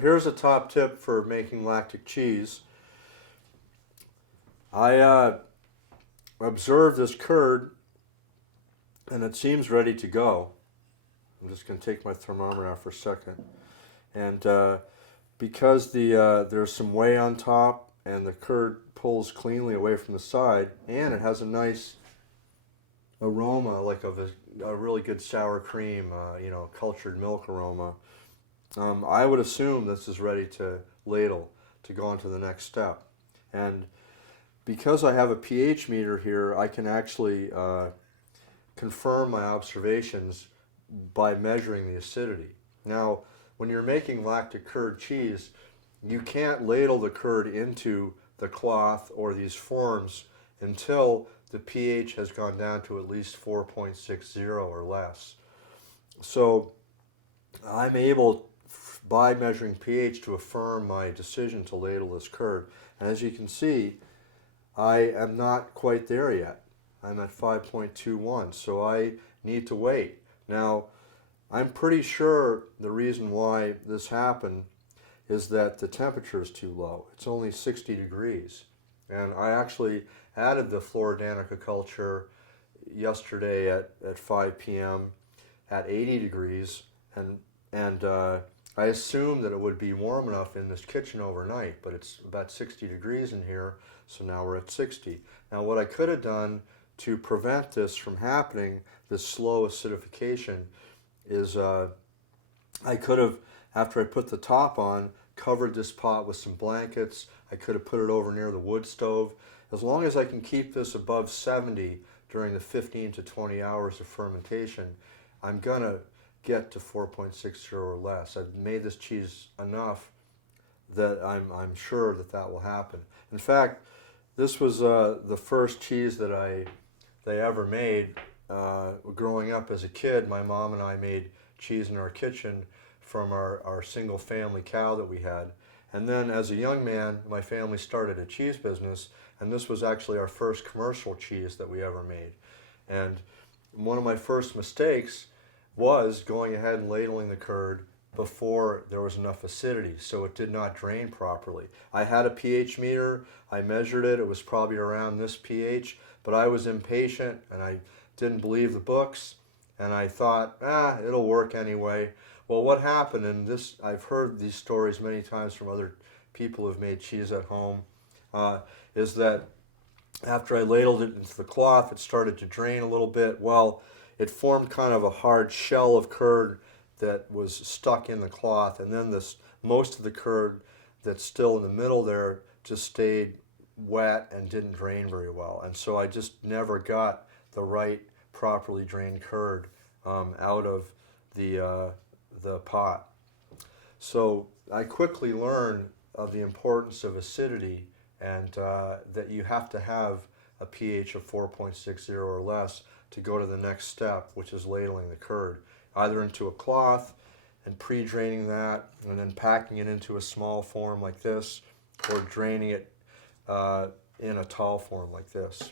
here's a top tip for making lactic cheese. I observed this curd and it seems ready to go. I'm just going to take my thermometer out for a second. And because there's some whey on top and the curd pulls cleanly away from the side, and it has a nice aroma, like of a really good sour cream, cultured milk aroma, I would assume this is ready to ladle to go on to the next step. And because I have a pH meter here, I can actually confirm my observations by measuring the acidity. Now, when you're making lactic curd cheese, you can't ladle the curd into the cloth or these forms until the pH has gone down to at least 4.60 or less. So I'm able, by measuring pH, to affirm my decision to ladle this curd. And as you can see, I am not quite there yet. I'm at 5.21, so I need to wait. Now, I'm pretty sure the reason why this happened is that the temperature is too low. It's only 60 degrees. And I actually added the Floridanica culture yesterday at 5 p.m. at 80 degrees, and I assumed that it would be warm enough in this kitchen overnight, but it's about 60 degrees in here, so now we're at 60. Now what I could have done to prevent this from happening, this slow acidification, is I could have, after I put the top on, covered this pot with some blankets. I could have put it over near the wood stove. As long as I can keep this above 70 during the 15 to 20 hours of fermentation, I'm going to get to 4.60 or less. I've made this cheese enough that I'm sure that will happen. In fact, this was the first cheese that they ever made. Growing up as a kid, my mom and I made cheese in our kitchen from our single family cow that we had. And then as a young man, my family started a cheese business, and this was actually our first commercial cheese that we ever made. And one of my first mistakes was going ahead and ladling the curd before there was enough acidity, so it did not drain properly. I had a pH meter, I measured it, it was probably around this pH, but I was impatient and I didn't believe the books, and I thought, it'll work anyway. Well, what happened, and this, I've heard these stories many times from other people who've made cheese at home, is that after I ladled it into the cloth, it started to drain a little bit. Well, it formed kind of a hard shell of curd that was stuck in the cloth, and then most of the curd that's still in the middle there just stayed wet and didn't drain very well. And so I just never got the right properly drained curd out of the pot. So I quickly learned of the importance of acidity, and that you have to have a pH of 4.60 or less to go to the next step, which is ladling the curd, either into a cloth and pre-draining that and then packing it into a small form like this, or draining it in a tall form like this.